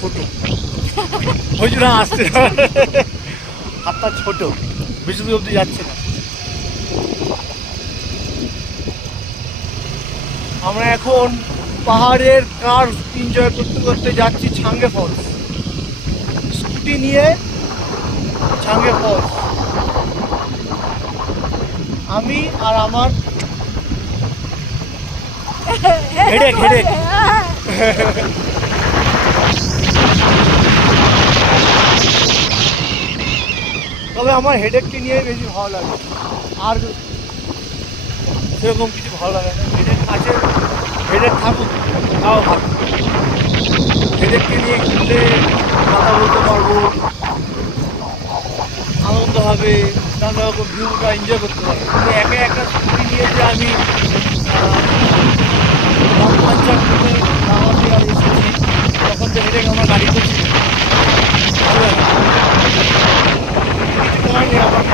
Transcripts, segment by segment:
ছোট, ওই জন্য আসতে হাতটা ছোট, বেশি দূর অব্দি যাচ্ছে না। আমরা এখন পাহাড়ের কার্ভ এনজয় করতে করতে যাচ্ছি ছাঙ্গে ফলস, স্কুটি নিয়ে ছাঙ্গে ফলস। আমি আর আমার হেডেক হেডেক তবে আমার হেডেককে নিয়ে বেশি ভালো লাগে, আর সেরকম কিছু ভালো লাগে না। হেডেক আছে, হেডেক থাকুক তাও ভালো। হেডেককে নিয়ে ঘুরলে কথা বলতে পারবো, আনন্দ হবে, নানা রকম ভিউটা এনজয় করতে পারবো। কিন্তু একে একটা স্কুটি নিয়ে যে আমি পাঞ্চার করে নামাতে আর এসেছি, তখন তো হেডেক আমার গাড়িতে ছিল, ভালো লাগে। কিছু করার নেই, আমার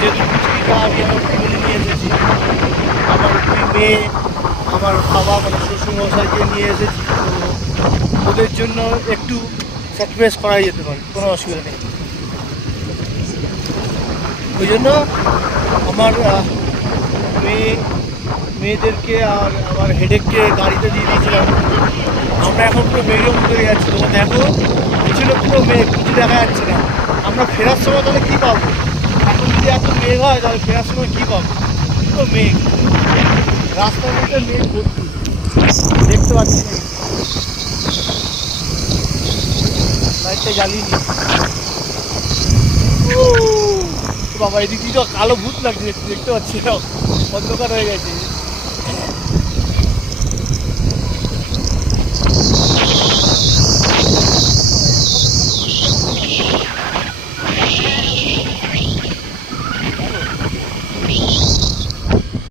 যেহেতু কিছুটা আমি আমার ফ্যামিলি নিয়ে এসেছি, আমার দুই মেয়ে, আমার বাবা মানে শ্বশুরমশাইকে নিয়ে এসেছি, তো ওদের জন্য একটু স্যাক্রিফাইস করাই যেতে পারে, কোনো অসুবিধা নেই। ওই জন্য আমার মেয়েদেরকে আর আমার হেডেককে গাড়িতে দিয়ে দিয়েছিলাম। আমরা এখন পুরো মেঘের মধ্যে যাচ্ছি, তোমার দেখো পিছনে পুরো মেঘ, কিছু দেখা যাচ্ছে না। আমরা ফেরার সময় তাহলে কী পাবো? এখন যদি এত মেঘ হয় তাহলে ফেরার সময় কী পাবো? পুরো মেঘ, রাস্তার মধ্যে মেঘ ভর্তি, দেখতে পাচ্ছি না। লাইটটা জ্বালিয়ে নি বাবা, এদিক দিয়ে কালো ভূত লাগছে, দেখতে পাচ্ছি না, অন্ধকার হয়ে গেছে।